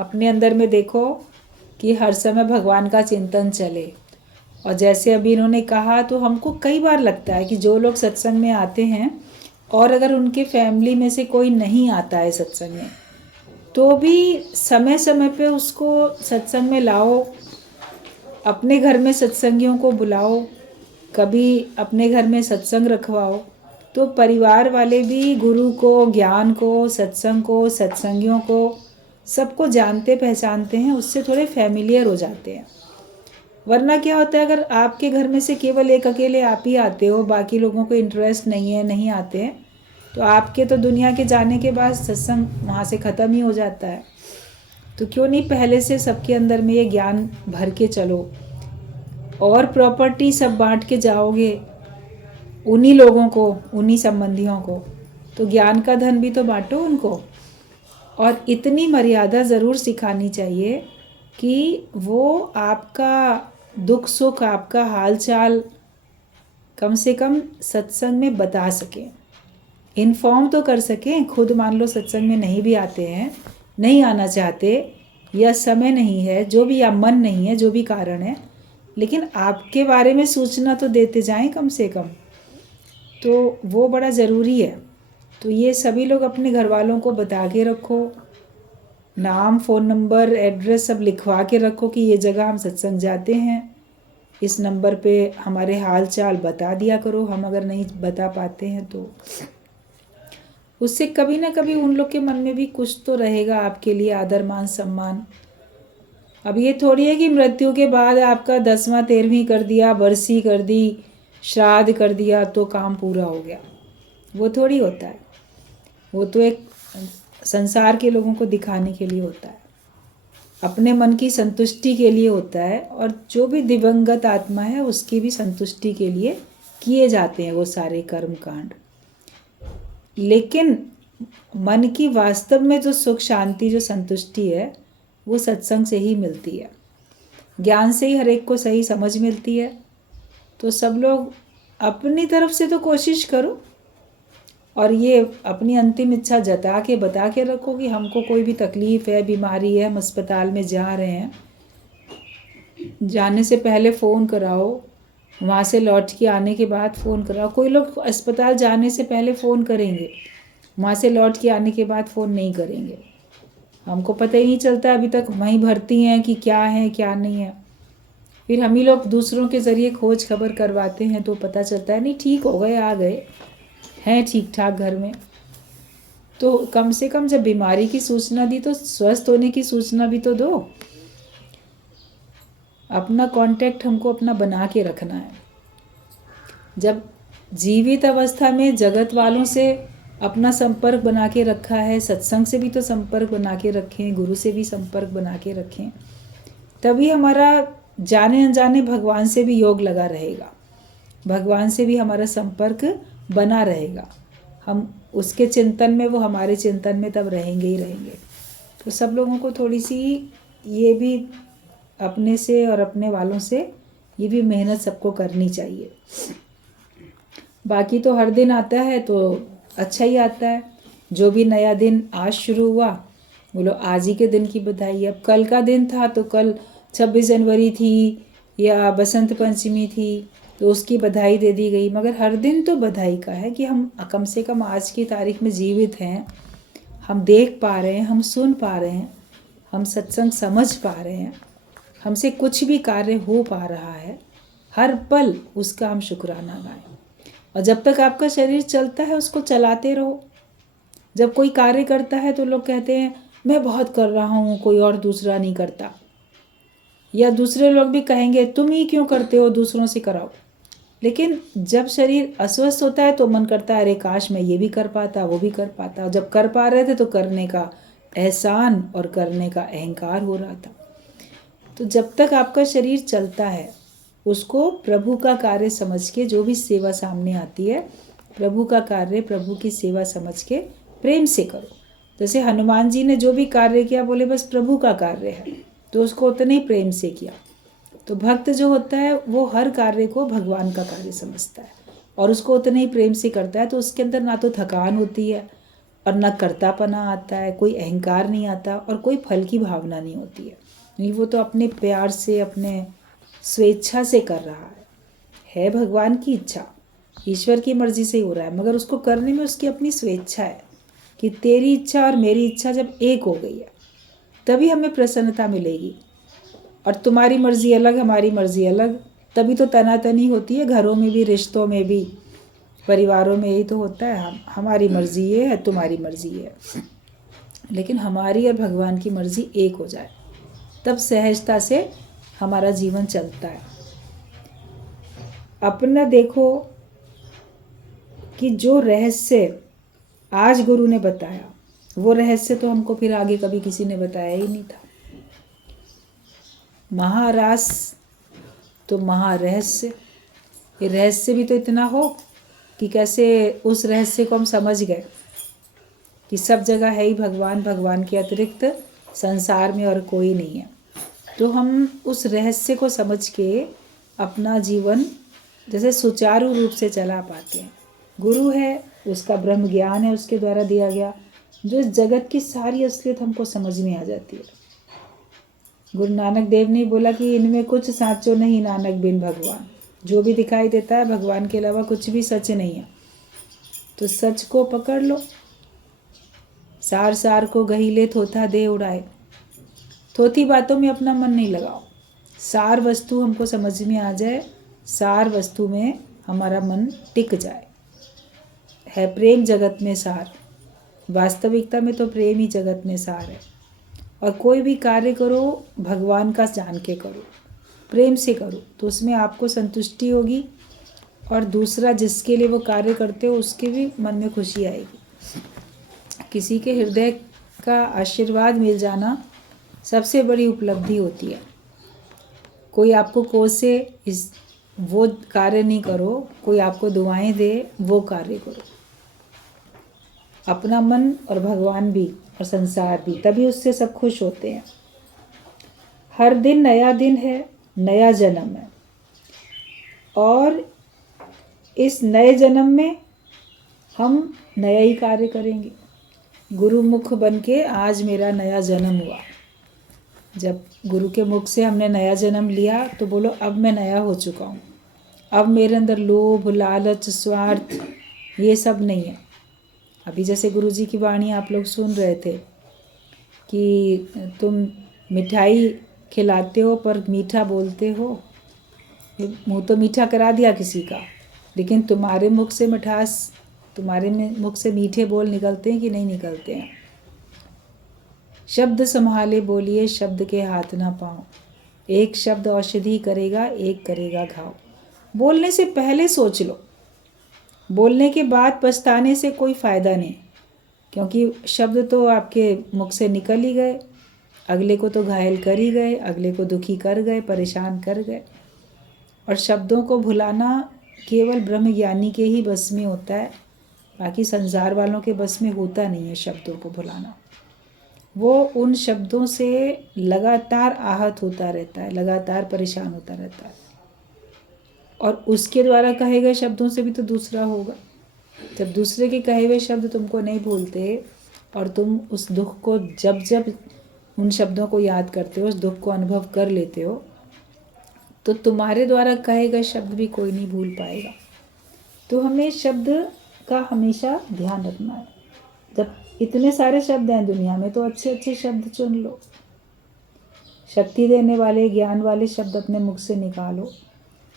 अपने अंदर में देखो कि हर समय भगवान का चिंतन चले। और जैसे अभी इन्होंने कहा, तो हमको कई बार लगता है कि जो लोग सत्संग में आते हैं और अगर उनके फैमिली में से कोई नहीं आता है सत्संग में, तो भी समय समय पे उसको सत्संग में लाओ, अपने घर में सत्संगियों को बुलाओ, कभी अपने घर में सत्संग रखवाओ, तो परिवार वाले भी गुरु को, ज्ञान को, सत्संग को, सत्संगियों को, सबको जानते पहचानते हैं, उससे थोड़े फैमिलियर हो जाते हैं। वरना क्या होता है, अगर आपके घर में से केवल एक अकेले आप ही आते हो, बाकी लोगों को इंटरेस्ट नहीं है, नहीं आते हैं, तो आपके तो दुनिया के जाने के बाद सत्संग वहाँ से ख़त्म ही हो जाता है। तो क्यों नहीं पहले से सबके अंदर में ये ज्ञान भर के चलो, और प्रॉपर्टी सब बांट के जाओगे उन्हीं लोगों को, उन्हीं संबंधियों को, तो ज्ञान का धन भी तो बांटो उनको। और इतनी मर्यादा ज़रूर सिखानी चाहिए कि वो आपका दुख सुख, आपका हाल चाल कम से कम सत्संग में बता सकें, इन्फॉर्म तो कर सकें। खुद मान लो सत्संग में नहीं भी आते हैं, नहीं आना चाहते, या समय नहीं है, जो भी, या मन नहीं है, जो भी कारण है, लेकिन आपके बारे में सूचना तो देते जाएं कम से कम। तो वो बड़ा ज़रूरी है। तो ये सभी लोग अपने घर वालों को बता के रखो, नाम, फ़ोन नंबर, एड्रेस सब लिखवा के रखो कि ये जगह हम सत्संग जाते हैं, इस नंबर पे हमारे हाल चाल बता दिया करो, हम अगर नहीं बता पाते हैं तो। उससे कभी ना कभी उन लोग के मन में भी कुछ तो रहेगा आपके लिए आदर मान सम्मान। अब ये थोड़ी है कि मृत्यु के बाद आपका 10वां 13वीं कर दिया, बरसी कर दी, श्राद्ध कर दिया तो काम पूरा हो गया, वो थोड़ी होता है। वो तो एक संसार के लोगों को दिखाने के लिए होता है, अपने मन की संतुष्टि के लिए होता है, और जो भी दिवंगत आत्मा है उसकी भी संतुष्टि के लिए किए जाते हैं वो सारे कर्म कांड। लेकिन मन की वास्तव में जो सुख शांति, जो संतुष्टि है, वो सत्संग से ही मिलती है, ज्ञान से ही हर एक को सही समझ मिलती है। तो सब लोग अपनी तरफ से तो कोशिश करो, और ये अपनी अंतिम इच्छा जता के बता के रखो कि हमको कोई भी तकलीफ़ है, बीमारी है, हम अस्पताल में जा रहे हैं, जाने से पहले फ़ोन कराओ, वहाँ से लौट के आने के बाद फ़ोन कराओ। कोई लोग अस्पताल जाने से पहले फ़ोन करेंगे, वहाँ से लौट के आने के बाद फ़ोन नहीं करेंगे, हमको पता ही नहीं चलता अभी तक वहीं भर्ती हैं कि क्या है क्या नहीं है। फिर हम ही लोग दूसरों के ज़रिए खोज खबर करवाते हैं तो पता चलता है नहीं ठीक हो गए, आ गए हैं ठीक ठाक घर में। तो कम से कम जब बीमारी की सूचना दी तो स्वस्थ होने की सूचना भी तो दो। अपना कांटेक्ट हमको अपना बना के रखना है। जब जीवित अवस्था में जगत वालों से अपना संपर्क बना के रखा है, सत्संग से भी तो संपर्क बना के रखें, गुरु से भी संपर्क बना के रखें, तभी हमारा जाने अनजाने भगवान से भी योग लगा रहेगा, भगवान से भी हमारा संपर्क बना रहेगा। हम उसके चिंतन में, वो हमारे चिंतन में तब रहेंगे ही रहेंगे। तो सब लोगों को थोड़ी सी ये भी अपने से और अपने वालों से ये भी मेहनत सबको करनी चाहिए। बाकी तो हर दिन आता है तो अच्छा ही आता है। जो भी नया दिन आज शुरू हुआ, बोलो आज ही के दिन की बधाई। अब कल का दिन था तो कल 26 जनवरी थी या बसंत पंचमी थी तो उसकी बधाई दे दी गई, मगर हर दिन तो बधाई का है कि हम कम से कम आज की तारीख में जीवित हैं, हम देख पा रहे हैं, हम सुन पा रहे हैं, हम सत्संग समझ पा रहे हैं, हमसे कुछ भी कार्य हो पा रहा है, हर पल उसका हम शुक्राना गाएं। और जब तक आपका शरीर चलता है उसको चलाते रहो। जब कोई कार्य करता है तो लोग कहते हैं मैं बहुत कर रहा हूँ, कोई और दूसरा नहीं करता, या दूसरे लोग भी कहेंगे तुम ही क्यों करते हो, दूसरों से कराओ। लेकिन जब शरीर अस्वस्थ होता है तो मन करता है अरे काश मैं ये भी कर पाता, वो भी कर पाता। जब कर पा रहे थे तो करने का एहसान और करने का अहंकार हो रहा था। तो जब तक आपका शरीर चलता है उसको प्रभु का कार्य समझ के, जो भी सेवा सामने आती है प्रभु का कार्य, प्रभु की सेवा समझ के प्रेम से करो। जैसे हनुमान जी ने जो भी कार्य किया बोले बस प्रभु का कार्य है, तो उसको उतने ही प्रेम से किया। तो भक्त जो होता है वो हर कार्य को भगवान का कार्य समझता है और उसको उतने ही प्रेम से करता है। तो उसके अंदर ना तो थकान होती है, और न कर्तापना आता है, कोई अहंकार नहीं आता और कोई फल की भावना नहीं होती है। नहीं, वो तो अपने प्यार से, अपने स्वेच्छा से कर रहा है भगवान की इच्छा, ईश्वर की मर्जी से ही हो रहा है, मगर उसको करने में उसकी अपनी स्वेच्छा है कि तेरी इच्छा और मेरी इच्छा जब एक हो गई है तभी हमें प्रसन्नता मिलेगी। और तुम्हारी मर्जी अलग, हमारी मर्जी अलग, तभी तो तनातनी होती है, घरों में भी, रिश्तों में भी, परिवारों में यही तो होता है। हमारी मर्जी ये है, तुम्हारी मर्जी ये है। लेकिन हमारी और भगवान की मर्जी एक हो जाए तब सहजता से हमारा जीवन चलता है। अपना देखो कि जो रहस्य आज गुरु ने बताया वो रहस्य तो हमको फिर आगे कभी किसी ने बताया ही नहीं था। महारास तो महारहस्य, ये रहस्य भी तो इतना हो कि कैसे उस रहस्य को हम समझ गए कि सब जगह है ही भगवान, भगवान के अतिरिक्त संसार में और कोई नहीं है। तो हम उस रहस्य को समझ के अपना जीवन जैसे सुचारू रूप से चला पाते हैं। गुरु है, उसका ब्रह्म ज्ञान है, उसके द्वारा दिया गया, जो इस जगत की सारी असलियत हमको समझ में आ जाती है। गुरु नानक देव ने बोला कि इनमें कुछ साचो नहीं नानक बिन भगवान, जो भी दिखाई देता है भगवान के अलावा कुछ भी सच नहीं है। तो सच को पकड़ लो, सार सार को गहीले थोथा दे उड़ाए, थोथी बातों में अपना मन नहीं लगाओ, सार वस्तु हमको समझ में आ जाए, सार वस्तु में हमारा मन टिक जाए। है प्रेम जगत में सार, वास्तविकता में तो प्रेम ही जगत में सार है। और कोई भी कार्य करो भगवान का जान के करो, प्रेम से करो, तो उसमें आपको संतुष्टि होगी और दूसरा जिसके लिए वो कार्य करते हो उसके भी मन में खुशी आएगी। किसी के हृदय का आशीर्वाद मिल जाना सबसे बड़ी उपलब्धि होती है। कोई आपको कोसे इस वो कार्य नहीं करो, कोई आपको दुआएं दे वो कार्य करो। अपना मन और भगवान भी और संसार भी, तभी उससे सब खुश होते हैं। हर दिन नया दिन है, नया जन्म है, और इस नए जन्म में हम नया ही कार्य करेंगे। गुरुमुख बन के आज मेरा नया जन्म हुआ। जब गुरु के मुख से हमने नया जन्म लिया तो बोलो अब मैं नया हो चुका हूँ, अब मेरे अंदर लोभ, लालच, स्वार्थ ये सब नहीं है। अभी जैसे गुरु जी की वाणी आप लोग सुन रहे थे कि तुम मिठाई खिलाते हो पर मीठा बोलते हो, मुँह तो मीठा करा दिया किसी का, लेकिन तुम्हारे मुख से मिठास, तुम्हारे मुख से मीठे बोल निकलते हैं कि नहीं निकलते हैं। शब्द संभाले बोलिए, शब्द के हाथ ना पाओ, एक शब्द औषधि करेगा, एक करेगा घाव। बोलने से पहले सोच लो, बोलने के बाद पछताने से कोई फ़ायदा नहीं, क्योंकि शब्द तो आपके मुख से निकल ही गए, अगले को तो घायल कर ही गए, अगले को दुखी कर गए, परेशान कर गए। और शब्दों को भुलाना केवल ब्रह्म ज्ञानी के ही बस में होता है, बाकी संसार वालों के बस में होता नहीं है शब्दों को भुलाना। वो उन शब्दों से लगातार आहत होता रहता है, लगातार परेशान होता रहता है, और उसके द्वारा कहे गए शब्दों से भी तो दूसरा होगा। जब दूसरे के कहे हुए शब्द तुमको नहीं भूलते और तुम उस दुख को जब जब उन शब्दों को याद करते हो, उस दुख को अनुभव कर लेते हो, तो तुम्हारे द्वारा कहे गए शब्द भी कोई नहीं भूल पाएगा। तो हमें शब्द का हमेशा ध्यान रखना है। जब इतने सारे शब्द हैं दुनिया में तो अच्छे अच्छे शब्द चुन लो, शक्ति देने वाले, ज्ञान वाले शब्द अपने मुख से निकालो।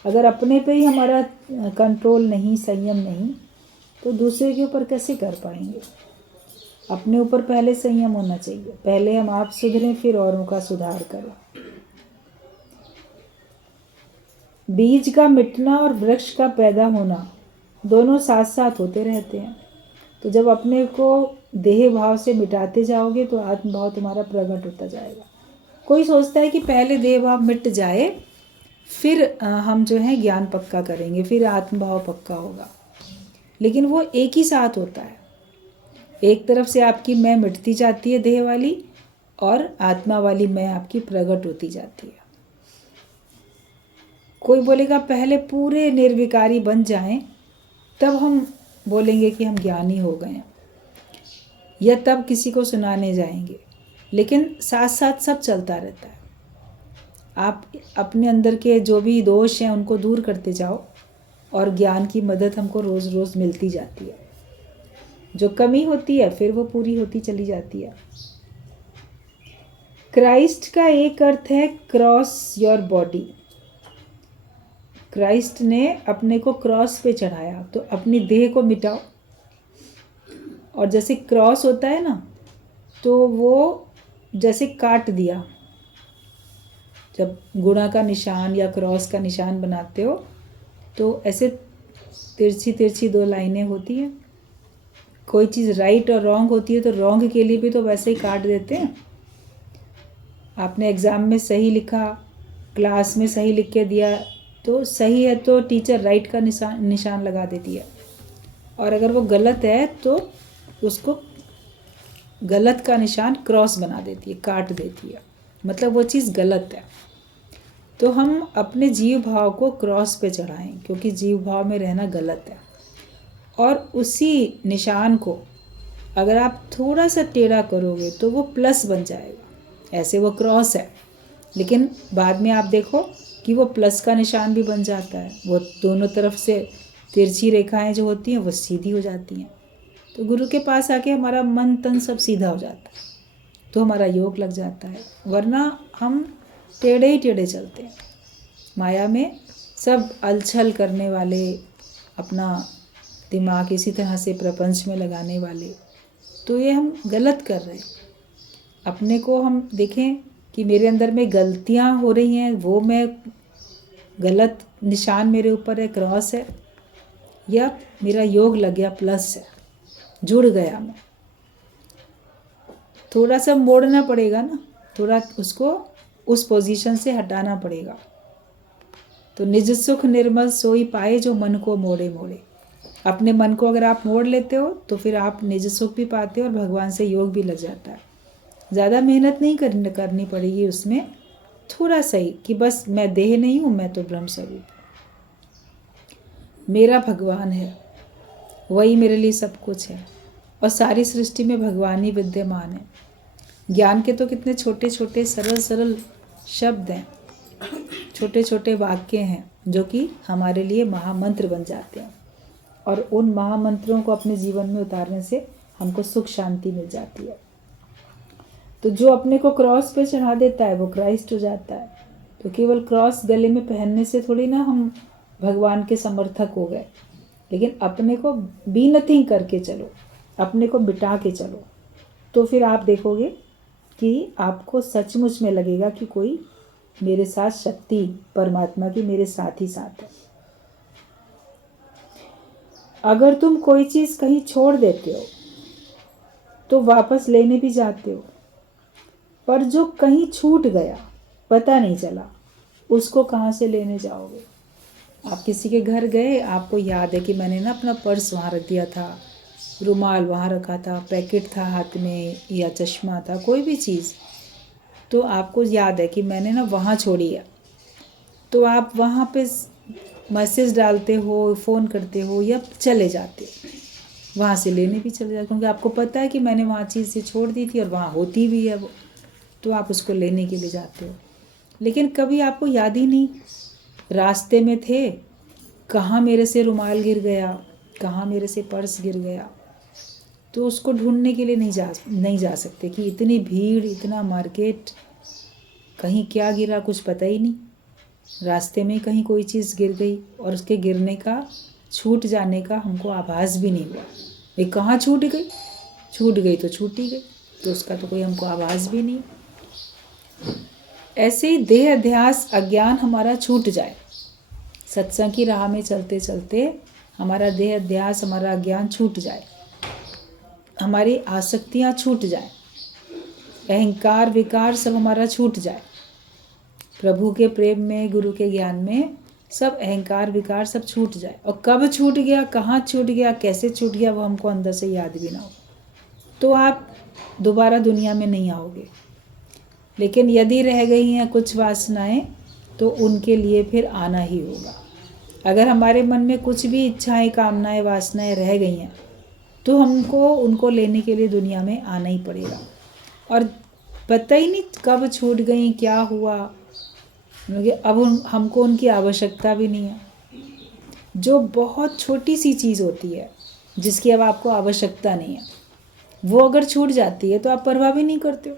अगर अपने पे ही हमारा कंट्रोल नहीं, संयम नहीं, तो दूसरे के ऊपर कैसे कर पाएंगे। अपने ऊपर पहले संयम होना चाहिए, पहले हम आप सुधरें फिर औरों का सुधार करें। बीज का मिटना और वृक्ष का पैदा होना दोनों साथ साथ होते रहते हैं। तो जब अपने को देह भाव से मिटाते जाओगे तो आत्मभाव तुम्हारा प्रकट होता जाएगा। कोई सोचता है कि पहले देह भाव मिट जाए फिर हम जो है ज्ञान पक्का करेंगे, फिर आत्मभाव पक्का होगा, लेकिन वो एक ही साथ होता है। एक तरफ से आपकी मैं मिटती जाती है देह वाली, और आत्मा वाली मैं आपकी प्रकट होती जाती है। कोई बोलेगा पहले पूरे निर्विकारी बन जाएं तब हम बोलेंगे कि हम ज्ञानी हो गए हैं। या तब किसी को सुनाने जाएंगे, लेकिन साथ साथ सब चलता रहता है। आप अपने अंदर के जो भी दोष हैं उनको दूर करते जाओ और ज्ञान की मदद हमको रोज़ रोज़ मिलती जाती है। जो कमी होती है फिर वो पूरी होती चली जाती है। क्राइस्ट का एक अर्थ है क्रॉस योर बॉडी। क्राइस्ट ने अपने को क्रॉस पे चढ़ाया, तो अपनी देह को मिटाओ। और जैसे क्रॉस होता है ना, तो वो जैसे काट दिया। जब गुणा का निशान या क्रॉस का निशान बनाते हो तो ऐसे तिरछी तिरछी दो लाइनें होती हैं। कोई चीज़ राइट और रॉन्ग होती है तो रॉन्ग के लिए भी तो वैसे ही काट देते हैं। आपने एग्ज़ाम में सही लिखा, क्लास में सही लिख के दिया, तो सही है तो टीचर राइट का निशान लगा देती है, और अगर वो गलत है तो उसको गलत का निशान क्रॉस बना देती है, काट देती है, मतलब वो चीज़ गलत है। तो हम अपने जीव भाव को क्रॉस पे चढ़ाएं, क्योंकि जीव भाव में रहना गलत है। और उसी निशान को अगर आप थोड़ा सा टेढ़ा करोगे तो वो प्लस बन जाएगा। ऐसे वो क्रॉस है, लेकिन बाद में आप देखो कि वो प्लस का निशान भी बन जाता है। वो दोनों तरफ से तिरछी रेखाएं जो होती हैं वो सीधी हो जाती हैं। तो गुरु के पास आके हमारा मन तन सब सीधा हो जाता है, तो हमारा योग लग जाता है। वरना हम टेढ़े ही टेढ़े चलते हैं। माया में सब अलछल करने वाले, अपना दिमाग इसी तरह से प्रपंच में लगाने वाले, तो ये हम गलत कर रहे हैं। अपने को हम देखें कि मेरे अंदर में गलतियां हो रही हैं, वो मैं गलत निशान मेरे ऊपर है, क्रॉस है, या मेरा योग लग गया, प्लस है, जुड़ गया मैं। थोड़ा सा मोड़ना पड़ेगा ना, थोड़ा उसको उस पोजीशन से हटाना पड़ेगा। तो निज सुख निर्मल सोई पाए जो मन को मोड़े मोड़े। अपने मन को अगर आप मोड़ लेते हो तो फिर आप निज सुख भी पाते हो और भगवान से योग भी लग जाता है। ज़्यादा मेहनत नहीं करनी पड़ेगी उसमें, थोड़ा सही कि बस मैं देह नहीं हूँ, मैं तो ब्रह्म स्वरूप, मेरा भगवान है, वही मेरे लिए सब कुछ है, और सारी सृष्टि में भगवान ही विद्यमान है। ज्ञान के तो कितने छोटे छोटे सरल सरल शब्द हैं, छोटे छोटे वाक्य हैं, जो कि हमारे लिए महामंत्र बन जाते हैं। और उन महामंत्रों को अपने जीवन में उतारने से हमको सुख शांति मिल जाती है। तो जो अपने को क्रॉस पे चढ़ा देता है वो क्राइस्ट हो जाता है। तो केवल क्रॉस गले में पहनने से थोड़ी ना हम भगवान के समर्थक हो गए, लेकिन अपने को बी नथिंग करके चलो, अपने को मिटा के चलो, तो फिर आप देखोगे कि आपको सचमुच में लगेगा कि कोई मेरे साथ, शक्ति परमात्मा की मेरे साथ ही साथ है। अगर तुम कोई चीज़ कहीं छोड़ देते हो तो वापस लेने भी जाते हो, पर जो कहीं छूट गया, पता नहीं चला, उसको कहाँ से लेने जाओगे। आप किसी के घर गए, आपको याद है कि मैंने ना अपना पर्स वहाँ रख दिया था, रुमाल वहाँ रखा था, पैकेट था हाथ में या चश्मा था, कोई भी चीज़, तो आपको याद है कि मैंने ना वहाँ छोड़ी है। तो आप वहाँ पे मैसेज डालते हो, फ़ोन करते हो या चले जाते हो, वहाँ से लेने भी चले जाते, क्योंकि आपको पता है कि मैंने वहाँ चीज़ से छोड़ दी थी और वहाँ होती भी है वो, तो आप उसको लेने के लिए जाते हो। लेकिन कभी आपको याद ही नहीं, रास्ते में थे, कहाँ मेरे से रुमाल गिर गया, कहाँ मेरे से पर्स गिर गया, तो उसको ढूंढने के लिए नहीं जा सकते कि इतनी भीड़, इतना मार्केट, कहीं क्या गिरा कुछ पता ही नहीं। रास्ते में कहीं कोई चीज़ गिर गई और उसके गिरने का, छूट जाने का हमको आभास भी नहीं हुआ। ये कहाँ छूट गई तो छूट ही गई, तो उसका तो कोई हमको आभास भी नहीं। ऐसे ही देह अध्यास अज्ञान हमारा छूट जाए, सत्संग की राह में चलते चलते हमारा देह अध्यास, हमारा अज्ञान छूट जाए, हमारी आसक्तियाँ छूट जाए, अहंकार विकार सब हमारा छूट जाए। प्रभु के प्रेम में, गुरु के ज्ञान में सब अहंकार विकार सब छूट जाए। और कब छूट गया, कहाँ छूट गया, कैसे छूट गया, वो हमको अंदर से याद भी ना हो, तो आप दोबारा दुनिया में नहीं आओगे। लेकिन यदि रह गई हैं कुछ वासनाएं, तो उनके लिए फिर आना ही होगा। अगर हमारे मन में कुछ भी इच्छाएं, कामनाएं, वासनाएं रह गई हैं, तो हमको उनको लेने के लिए दुनिया में आना ही पड़ेगा। और पता ही नहीं कब छूट गई, क्या हुआ, क्योंकि अब हमको उनकी आवश्यकता भी नहीं है। जो बहुत छोटी सी चीज़ होती है जिसकी अब आपको आवश्यकता नहीं है, वो अगर छूट जाती है तो आप परवाह भी नहीं करते हो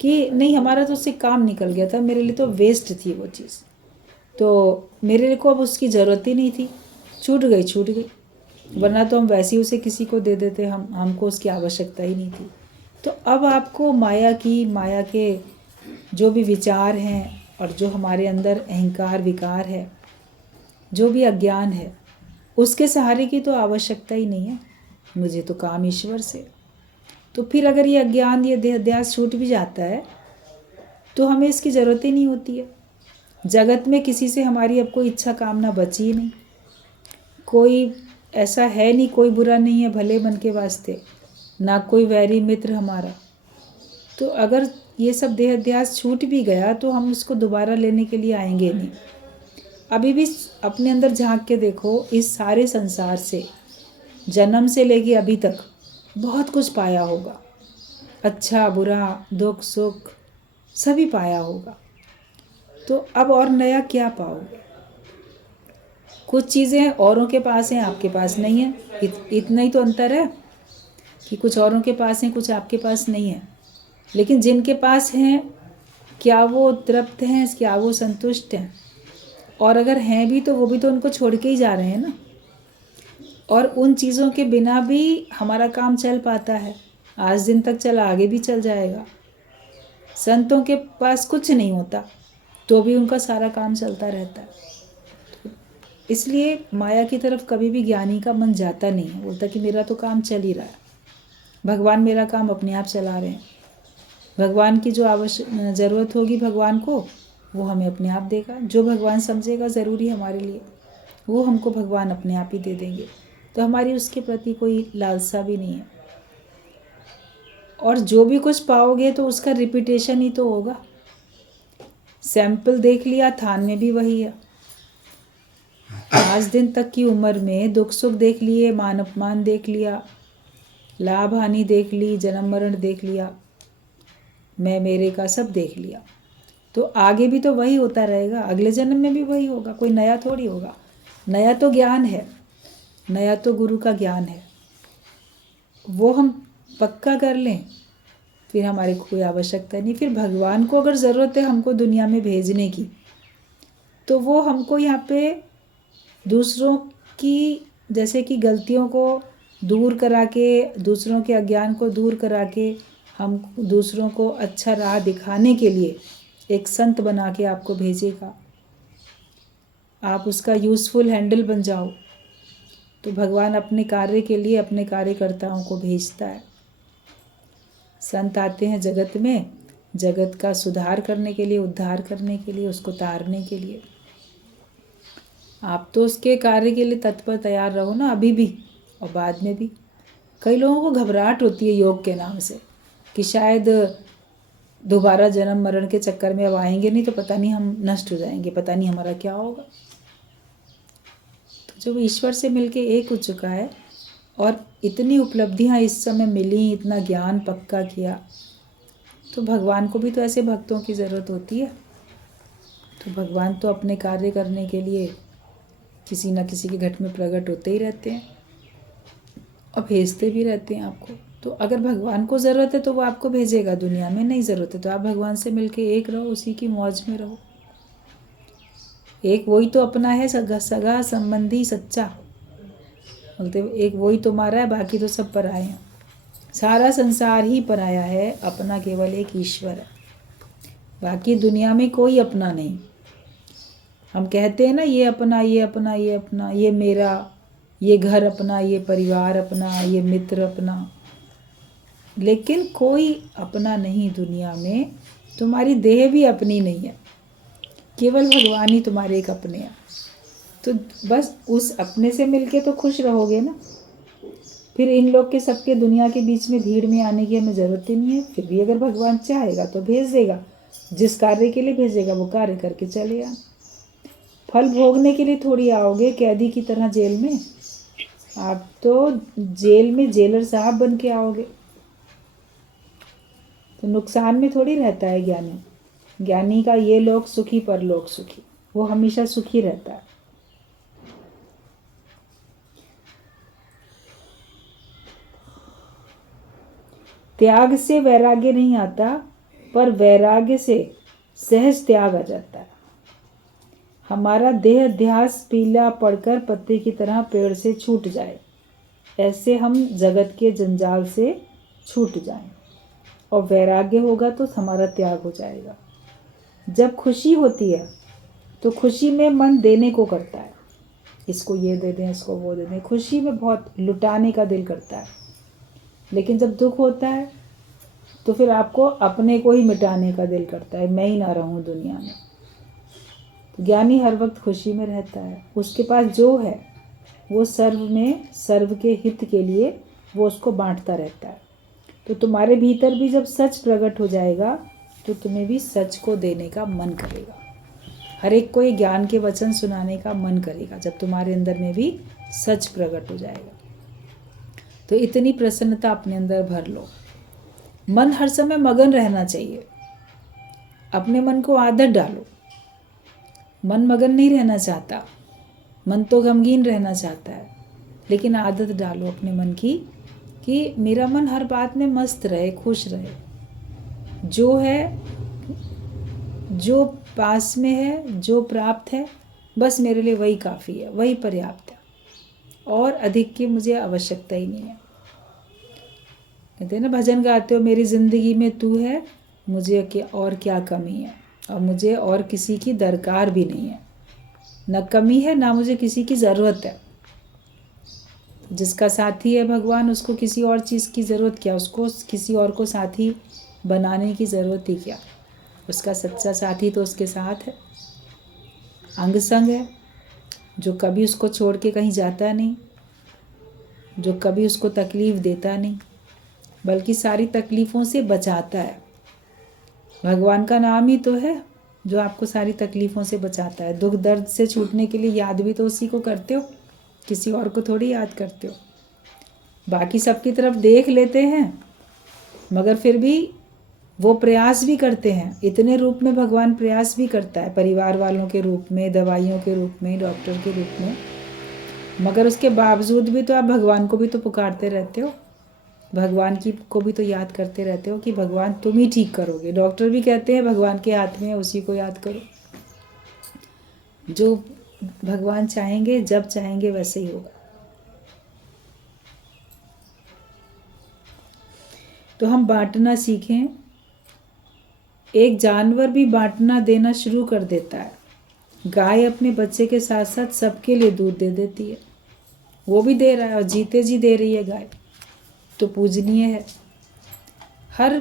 कि नहीं, हमारा तो उससे काम निकल गया था, मेरे लिए तो वेस्ट थी वो चीज़, तो मेरे लिए को अब उसकी ज़रूरत ही नहीं थी, छूट गई छूट गई, वरना तो हम वैसे ही उसे किसी को दे देते, हमको उसकी आवश्यकता ही नहीं थी। तो अब आपको माया के जो भी विचार हैं और जो हमारे अंदर अहंकार विकार है, जो भी अज्ञान है, उसके सहारे की तो आवश्यकता ही नहीं है। मुझे तो काम ईश्वर से। तो फिर अगर ये अज्ञान, ये देहाध्यास छूट भी जाता है तो हमें इसकी ज़रूरत ही नहीं होती है। जगत में किसी से हमारी अब कोई इच्छा कामना बची ही नहीं, कोई ऐसा है नहीं, कोई बुरा नहीं है भले मन के वास्ते, ना कोई वैरी मित्र हमारा। तो अगर ये सब देहाध्यास छूट भी गया तो हम उसको दोबारा लेने के लिए आएंगे नहीं। अभी भी अपने अंदर झांक के देखो, इस सारे संसार से जन्म से लेके अभी तक बहुत कुछ पाया होगा, अच्छा बुरा दुख सुख सभी पाया होगा। तो अब और नया क्या पाओगे? कुछ चीज़ें औरों के पास हैं, आपके पास नहीं है। इतना ही तो अंतर है कि कुछ औरों के पास हैं, कुछ आपके पास नहीं है। लेकिन जिनके पास हैं, क्या वो तृप्त हैं, क्या वो संतुष्ट हैं? और अगर हैं भी तो वो भी तो उनको छोड़ के ही जा रहे हैं ना। और उन चीज़ों के बिना भी हमारा काम चल पाता है, आज दिन तक चला, आगे भी चल जाएगा। संतों के पास कुछ नहीं होता तो भी उनका सारा काम चलता रहता है। इसलिए माया की तरफ कभी भी ज्ञानी का मन जाता नहीं है, बोलता कि मेरा तो काम चल ही रहा है, भगवान मेरा काम अपने आप चला रहे हैं। भगवान की जो ज़रूरत होगी भगवान को, वो हमें अपने आप देगा। जो भगवान समझेगा ज़रूरी हमारे लिए, वो हमको भगवान अपने आप ही दे देंगे। तो हमारी उसके प्रति कोई लालसा भी नहीं है। और जो भी कुछ पाओगे तो उसका रिपीटेशन ही तो होगा। सैंपल देख लिया, थान में भी वही है। आज दिन तक की उम्र में दुख सुख देख लिए, मान अपमान देख लिया, लाभ हानि देख ली, जन्म मरण देख लिया, मैं मेरे का सब देख लिया। तो आगे भी तो वही होता रहेगा, अगले जन्म में भी वही होगा, कोई नया थोड़ी होगा। नया तो ज्ञान है, नया तो गुरु का ज्ञान है, वो हम पक्का कर लें, फिर हमारे को कोई आवश्यकता नहीं। फिर भगवान को अगर ज़रूरत है हमको दुनिया में भेजने की, तो वो हमको यहाँ पे दूसरों की जैसे कि गलतियों को दूर करा के, दूसरों के अज्ञान को दूर करा के, हम दूसरों को अच्छा राह दिखाने के लिए एक संत बना के आपको भेजेगा। आप उसका यूज़फुल हैंडल बन जाओ, तो भगवान अपने कार्य के लिए अपने कार्यकर्ताओं को भेजता है। संत आते हैं जगत में, जगत का सुधार करने के लिए, उद्धार करने के लिए, उसको तारने के लिए। आप तो उसके कार्य के लिए तत्पर तैयार रहो ना, अभी भी और बाद में भी। कई लोगों को घबराहट होती है योग के नाम से कि शायद दोबारा जन्म मरण के चक्कर में अब आएंगे नहीं तो पता नहीं हम नष्ट हो जाएंगे, पता नहीं हमारा क्या होगा। तो जब ईश्वर से मिलके एक हो चुका है और इतनी उपलब्धियां इस समय मिली, इतना ज्ञान पक्का किया, तो भगवान को भी तो ऐसे भक्तों की ज़रूरत होती है। तो भगवान तो अपने कार्य करने के लिए किसी न किसी के घट में प्रकट होते ही रहते हैं और भेजते भी रहते हैं आपको। तो अगर भगवान को ज़रूरत है तो वो आपको भेजेगा, दुनिया में नहीं ज़रूरत है तो आप भगवान से मिलके एक रहो, उसी की मौज में रहो। एक वही तो अपना है, सगा संबंधी सच्चा, बोलते एक वही तुम्हारा है, बाकी तो सब पराए हैं। सारा संसार ही पराया है, अपना केवल एक ईश्वर है। बाकी दुनिया में कोई अपना नहीं। हम कहते हैं ना, ये अपना, ये अपना, ये अपना, ये मेरा, ये घर अपना, ये परिवार अपना, ये मित्र अपना, लेकिन कोई अपना नहीं दुनिया में। तुम्हारी देह भी अपनी नहीं है, केवल भगवान ही तुम्हारे एक अपने हैं। तो बस उस अपने से मिलके तो खुश रहोगे ना। फिर इन लोग के सबके दुनिया के बीच में भीड़ में आने की हमें ज़रूरत ही नहीं है। फिर भी अगर भगवान चाहेगा तो भेज देगा, जिस कार्य के लिए भेजेगा वो कार्य करके चले आना। फल भोगने के लिए थोड़ी आओगे कैदी की तरह जेल में। आप तो जेल में जेलर साहब बन के आओगे। तो नुकसान में थोड़ी रहता है ज्ञानी। ज्ञानी का ये लोक सुखी परलोक सुखी, वो हमेशा सुखी रहता है। त्याग से वैराग्य नहीं आता, पर वैराग्य से सहज त्याग आ जाता है। हमारा देह अध्यास पीला पड़कर पत्ते की तरह पेड़ से छूट जाए, ऐसे हम जगत के जंजाल से छूट जाएं, और वैराग्य होगा तो हमारा त्याग हो जाएगा। जब खुशी होती है तो खुशी में मन देने को करता है, इसको ये दे दें, इसको वो दे दें, खुशी में बहुत लुटाने का दिल करता है। लेकिन जब दुख होता है तो फिर आपको अपने को ही मिटाने का दिल करता है, मैं ही ना रहूं दुनिया में। तो ज्ञानी हर वक्त खुशी में रहता है, उसके पास जो है वो सर्व में सर्व के हित के लिए वो उसको बांटता रहता है। तो तुम्हारे भीतर भी जब सच प्रकट हो जाएगा तो तुम्हें भी सच को देने का मन करेगा, हर एक को ये ज्ञान के वचन सुनाने का मन करेगा जब तुम्हारे अंदर में भी सच प्रकट हो जाएगा। तो इतनी प्रसन्नता अपने अंदर भर लो। मन हर समय मगन रहना चाहिए, अपने मन को आदत डालो। मन मगन नहीं रहना चाहता, मन तो गमगीन रहना चाहता है, लेकिन आदत डालो अपने मन की कि मेरा मन हर बात में मस्त रहे, खुश रहे। जो है, जो पास में है, जो प्राप्त है, बस मेरे लिए वही काफ़ी है, वही पर्याप्त है, और अधिक की मुझे आवश्यकता ही नहीं है। कहते हैं ना, भजन गाते हो, मेरी ज़िंदगी में तू है, मुझे और क्या कमी है, और मुझे और किसी की दरकार भी नहीं है। न कमी है, ना मुझे किसी की ज़रूरत है। जिसका साथी है भगवान, उसको किसी और चीज़ की ज़रूरत क्या, उसको किसी और को साथी बनाने की ज़रूरत ही क्या। उसका सच्चा साथी तो उसके साथ है, अंग संग है, जो कभी उसको छोड़ के कहीं जाता नहीं, जो कभी उसको तकलीफ़ देता नहीं, बल्कि सारी तकलीफ़ों से बचाता है। भगवान का नाम ही तो है जो आपको सारी तकलीफ़ों से बचाता है। दुख दर्द से छूटने के लिए याद भी तो उसी को करते हो, किसी और को थोड़ी याद करते हो। बाकी सबकी तरफ देख लेते हैं, मगर फिर भी वो प्रयास भी करते हैं। इतने रूप में भगवान प्रयास भी करता है, परिवार वालों के रूप में, दवाइयों के रूप में, डॉक्टर के रूप में, मगर उसके बावजूद भी तो आप भगवान को भी तो पुकारते रहते हो, भगवान की को भी तो याद करते रहते हो कि भगवान तुम ही ठीक करोगे। डॉक्टर भी कहते हैं भगवान के हाथ में है, उसी को याद करो। जो भगवान चाहेंगे, जब चाहेंगे वैसे ही होगा। तो हम बांटना सीखें। एक जानवर भी बांटना देना शुरू कर देता है। गाय अपने बच्चे के साथ साथ सबके लिए दूध दे देती है, वो भी दे रहा है, और जीते जी दे रही है गाय, तो पूजनीय है। हर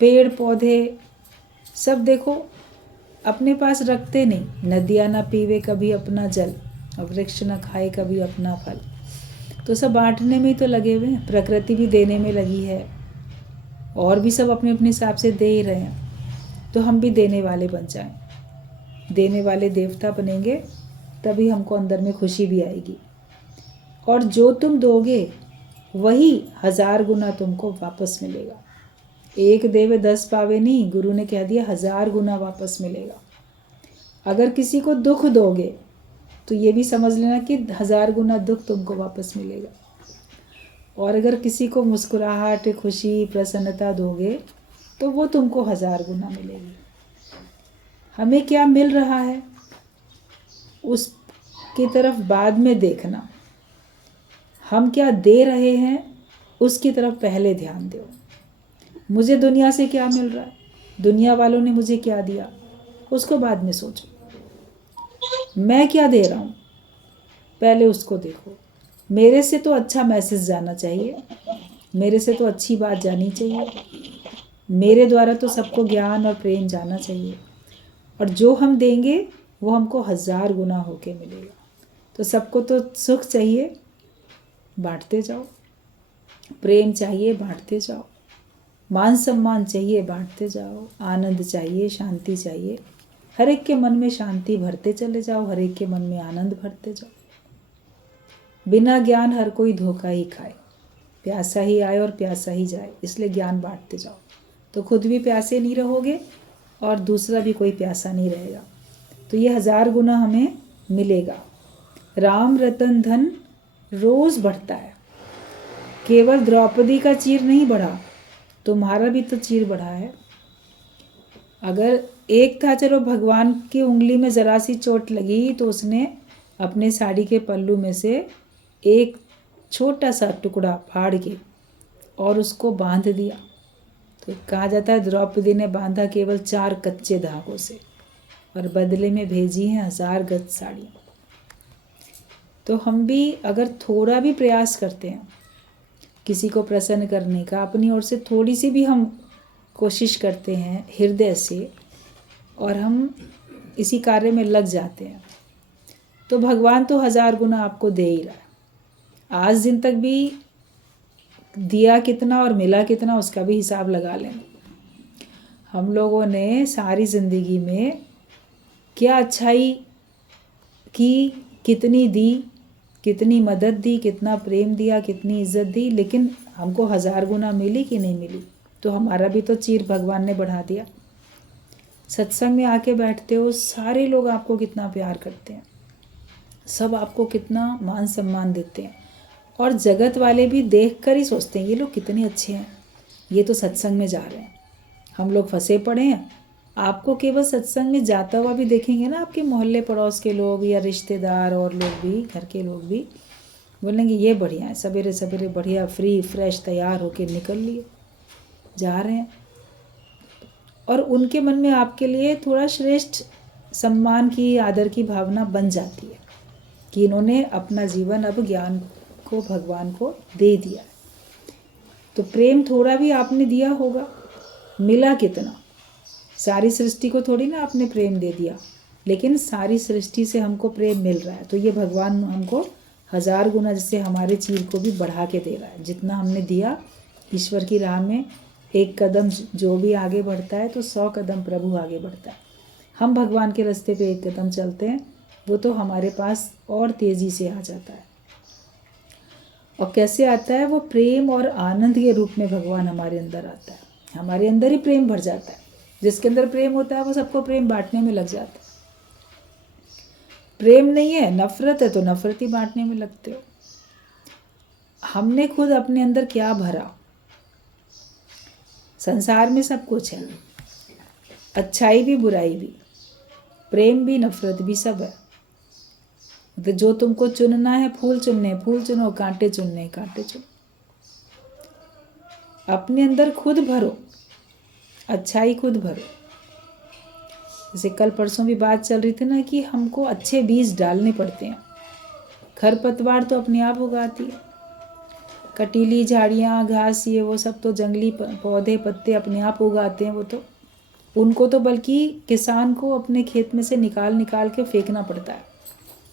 पेड़ पौधे सब देखो अपने पास रखते नहीं, नदियाँ ना पीवे कभी अपना जल, और वृक्ष न खाए कभी अपना फल। तो सब बांटने में ही तो लगे हुए हैं, प्रकृति भी देने में लगी है, और भी सब अपने अपने हिसाब से दे ही रहे हैं। तो हम भी देने वाले बन जाएं, देने वाले देवता बनेंगे, तभी हमको अंदर में खुशी भी आएगी। और जो तुम दोगे वही 1000 गुना तुमको वापस मिलेगा। एक देवे 10 पावे नहीं, गुरु ने कह दिया 1000 गुना वापस मिलेगा। अगर किसी को दुख दोगे तो ये भी समझ लेना कि 1000 गुना दुख तुमको वापस मिलेगा। और अगर किसी को मुस्कुराहट, खुशी, प्रसन्नता दोगे तो वो तुमको 1000 गुना मिलेगी। हमें क्या मिल रहा है उसकी तरफ बाद में देखना, हम क्या दे रहे हैं उसकी तरफ पहले ध्यान दो। मुझे दुनिया से क्या मिल रहा है, दुनिया वालों ने मुझे क्या दिया, उसको बाद में सोचो। मैं क्या दे रहा हूँ पहले उसको देखो। मेरे से तो अच्छा मैसेज जाना चाहिए, मेरे से तो अच्छी बात जानी चाहिए, मेरे द्वारा तो सबको ज्ञान और प्रेम जाना चाहिए, और जो हम देंगे वो हमको 1000 गुना होके मिलेगा। तो सबको तो सुख चाहिए, बांटते जाओ, प्रेम चाहिए, बांटते जाओ, मान सम्मान चाहिए, बांटते जाओ, आनंद चाहिए, शांति चाहिए, हर एक के मन में शांति भरते चले जाओ, हर एक के मन में आनंद भरते जाओ। बिना ज्ञान हर कोई धोखा ही खाए, प्यासा ही आए और प्यासा ही जाए। इसलिए ज्ञान बांटते जाओ, तो खुद भी प्यासे नहीं रहोगे और दूसरा भी कोई प्यासा नहीं रहेगा। तो ये 1000 गुना हमें मिलेगा। राम रतन धन रोज बढ़ता है। केवल द्रौपदी का चीर नहीं बढ़ा, तुम्हारा भी तो चीर बढ़ा है। अगर एक था, चलो भगवान की उंगली में ज़रा सी चोट लगी तो उसने अपने साड़ी के पल्लू में से एक छोटा सा टुकड़ा फाड़ के और उसको बांध दिया। तो कहा जाता है द्रौपदी ने बांधा केवल 4 कच्चे धागों से और बदले में भेजी हैं 1000 गज साड़ियाँ। तो हम भी अगर थोड़ा भी प्रयास करते हैं किसी को प्रसन्न करने का, अपनी ओर से थोड़ी सी भी हम कोशिश करते हैं हृदय से और हम इसी कार्य में लग जाते हैं, तो भगवान तो 1000 गुना आपको दे ही रहा है। आज दिन तक भी दिया कितना और मिला कितना उसका भी हिसाब लगा लें। हम लोगों ने सारी ज़िंदगी में क्या अच्छाई की, कितनी दी, कितनी मदद दी, कितना प्रेम दिया, कितनी इज्जत दी, लेकिन हमको 1000 गुना मिली कि नहीं मिली? तो हमारा भी तो चीर भगवान ने बढ़ा दिया। सत्संग में आके बैठते हो, सारे लोग आपको कितना प्यार करते हैं, सब आपको कितना मान सम्मान देते हैं और जगत वाले भी देखकर ही सोचते हैं ये लोग कितने अच्छे हैं, ये तो सत्संग में जा रहे हैं, हम लोग फंसे पड़े हैं। आपको केवल सत्संग में जाता हुआ भी देखेंगे ना आपके मोहल्ले पड़ोस के लोग या रिश्तेदार और लोग भी, घर के लोग भी बोलेंगे ये बढ़िया है, सवेरे सवेरे बढ़िया फ्री फ्रेश तैयार होके निकल लिए जा रहे हैं। और उनके मन में आपके लिए थोड़ा श्रेष्ठ सम्मान की, आदर की भावना बन जाती है कि इन्होंने अपना जीवन अब ज्ञान को, भगवान को दे दिया। तो प्रेम थोड़ा भी आपने दिया होगा, मिला कितना? सारी सृष्टि को थोड़ी ना आपने प्रेम दे दिया, लेकिन सारी सृष्टि से हमको प्रेम मिल रहा है। तो ये भगवान हमको 1000 गुना जैसे हमारे चीर को भी बढ़ा के दे रहा है। जितना हमने दिया ईश्वर की राह में, एक कदम जो भी आगे बढ़ता है तो 100 कदम प्रभु आगे बढ़ता है। हम भगवान के रास्ते पे एक कदम चलते हैं, वो तो हमारे पास और तेज़ी से आ जाता है। और कैसे आता है? वो प्रेम और आनंद के रूप में भगवान हमारे अंदर आता है, हमारे अंदर ही प्रेम भर जाता है। जिसके अंदर प्रेम होता है वो सबको प्रेम बांटने में लग जाता है। प्रेम नहीं है, नफरत है, तो नफरत ही बांटने में लगते हो। हमने खुद अपने अंदर क्या भरा? संसार में सब कुछ है, अच्छाई भी बुराई भी, प्रेम भी नफरत भी, सब है। तो जो तुमको चुनना है, फूल चुनने फूल चुनो, कांटे चुनने कांटे चुनो। अपने अंदर खुद भरो, अच्छाई खुद भरो। जैसे कल परसों भी बात चल रही थी ना कि हमको अच्छे बीज डालने पड़ते हैं। खरपतवार तो अपने आप उगाती है, कटीली झाड़ियाँ, घास, ये वो सब तो जंगली पौधे पत्ते अपने आप उगाते हैं। वो तो उनको तो बल्कि किसान को अपने खेत में से निकाल निकाल के फेंकना पड़ता है।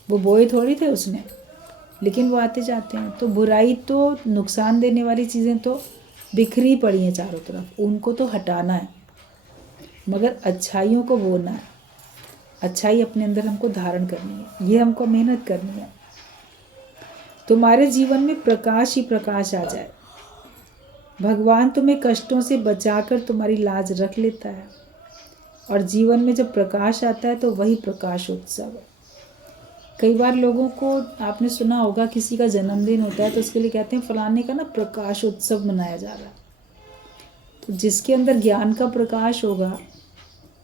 वो बोए थोड़ी थे उसने, लेकिन वो आते जाते हैं। तो बुराई तो, नुकसान देने वाली चीज़ें तो बिखरी पड़ी हैं चारों तरफ, उनको तो हटाना है, मगर अच्छाइयों को बोना है। अच्छाई अपने अंदर हमको धारण करनी है, ये हमको मेहनत करनी है। तुम्हारे जीवन में प्रकाश ही प्रकाश आ जाए। भगवान तुम्हें कष्टों से बचाकर तुम्हारी लाज रख लेता है, और जीवन में जब प्रकाश आता है तो वही प्रकाश उत्सव है। कई बार लोगों को आपने सुना होगा, किसी का जन्मदिन होता है तो उसके लिए कहते हैं फलाने का ना प्रकाश उत्सव मनाया जा रहा है। तो जिसके अंदर ज्ञान का प्रकाश होगा,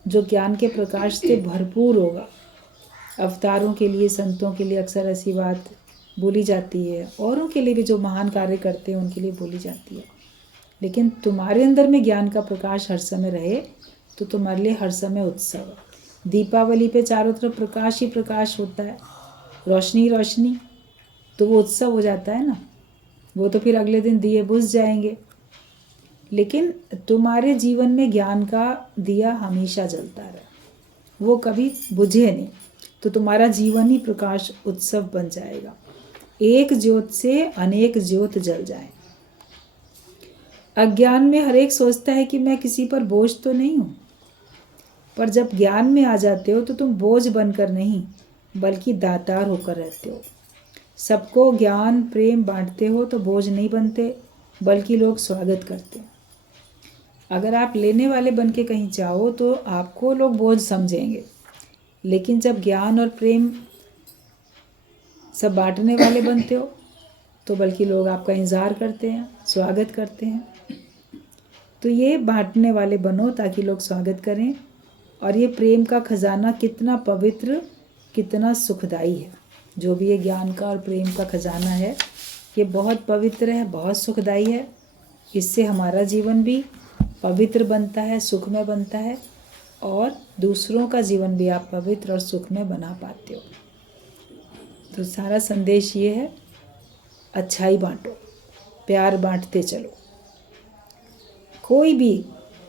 जो ज्ञान के प्रकाश से भरपूर होगा, अवतारों के लिए, संतों के लिए अक्सर ऐसी बात बोली जाती है, औरों के लिए भी जो महान कार्य करते हैं उनके लिए बोली जाती है। लेकिन तुम्हारे अंदर में ज्ञान का प्रकाश हर समय रहे तो तुम्हारे लिए हर समय उत्सव है। दीपावली पे चारों तरफ प्रकाश ही प्रकाश होता है, रोशनी रोशनी, तो वो उत्सव हो जाता है ना। वो तो फिर अगले दिन दिए बुझ जाएंगे, लेकिन तुम्हारे जीवन में ज्ञान का दिया हमेशा जलता रहे, वो कभी बुझे नहीं, तो तुम्हारा जीवन ही प्रकाश उत्सव बन जाएगा। एक ज्योत से अनेक ज्योत जल जाए। अज्ञान में हर एक सोचता है कि मैं किसी पर बोझ तो नहीं हूँ, पर जब ज्ञान में आ जाते हो तो तुम बोझ बनकर नहीं बल्कि दातार होकर रहते हो। सबको ज्ञान प्रेम बांटते हो तो बोझ नहीं बनते, बल्कि लोग स्वागत करते हैं। अगर आप लेने वाले बन के कहीं जाओ तो आपको लोग बोझ समझेंगे, लेकिन जब ज्ञान और प्रेम सब बांटने वाले बनते हो तो बल्कि लोग आपका इंतज़ार करते हैं, स्वागत करते हैं। तो ये बांटने वाले बनो ताकि लोग स्वागत करें। और ये प्रेम का खजाना कितना पवित्र, कितना सुखदाई है। जो भी ये ज्ञान का और प्रेम का खजाना है, ये बहुत पवित्र है, बहुत सुखदाई है। इससे हमारा जीवन भी पवित्र बनता है, सुखमय बनता है, और दूसरों का जीवन भी आप पवित्र और सुखमय बना पाते हो। तो सारा संदेश ये है, अच्छाई बांटो, प्यार बांटते चलो। कोई भी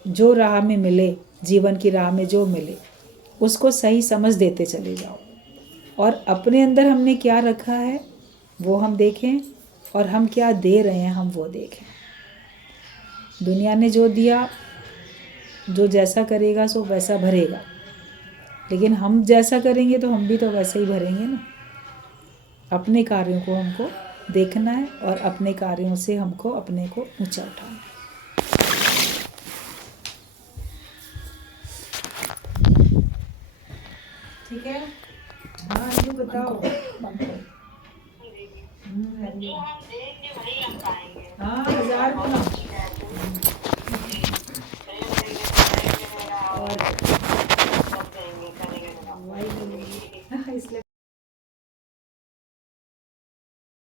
जो राह में मिले, जीवन की राह में जो मिले, उसको सही समझ देते चले जाओ। और अपने अंदर हमने क्या रखा है वो हम देखें, और हम क्या दे रहे हैं हम वो देखें। दुनिया ने जो दिया, जो जैसा करेगा सो वैसा भरेगा, लेकिन हम जैसा करेंगे तो हम भी तो वैसे ही भरेंगे ना। अपने कार्यों को हमको देखना है और अपने कार्यों से हमको अपने को ऊंचा उठाना है। ठीक है, हाँ ये बताओ। हाँ 1000 और